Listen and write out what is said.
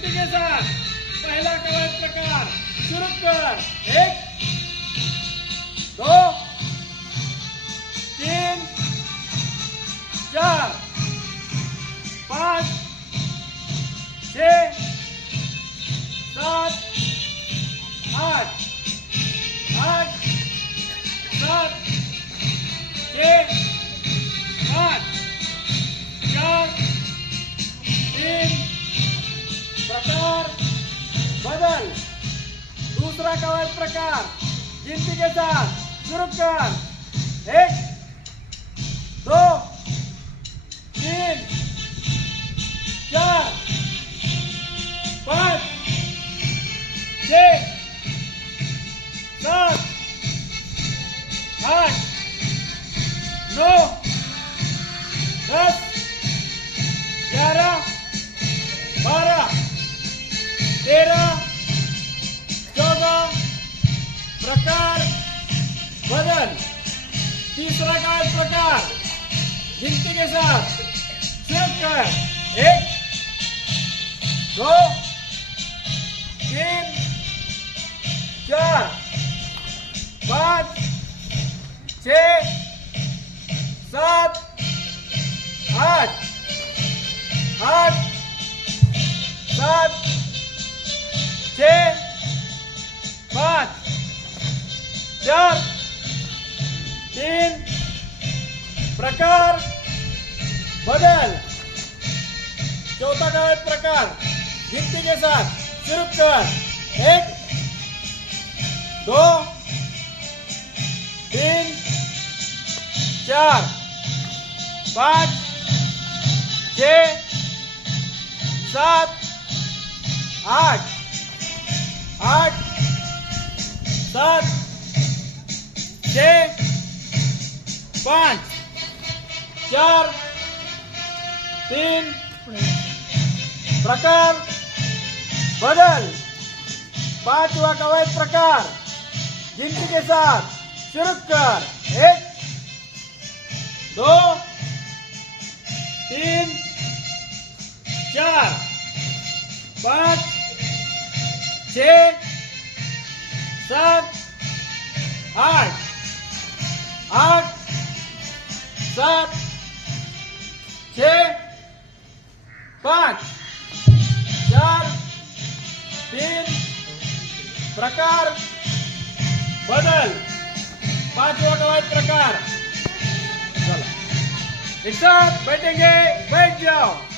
गिनती के साथ पहला कवच प्रकार शुरू कर। एक, दो, तीन, चार, पाँच, छ, सात, आठ आठ, सात, छ पाँच बदल दूसरा कवायद प्रकार गिनती के साथ शुरू कर एक दो तीन चार पाँच छ सात आठ नौ दस ग्यारह बारह तेरह बदल तीसरा काय प्रकार? गिनती के साथ शुरू कर. एक दो तीन चार पाँच छ बदल। चौथा एक प्रकार, गिनती के साथ शुरू कर। एक, दो, तीन, चार, पाँच, छ, सात, आठ आठ, सात, छ, पाँच, चार तीन. प्रकार. बदल. पांचवा कवायद प्रकार. गिनती के साथ. शुरू कर. एक. दो. तीन. चार. पाँच. छ. सात. आठ. पाँच चार तीन प्रकार बदल। पांचवा कवायद प्रकार। चलो। एक साथ बैठेंगे बैठ जाओ।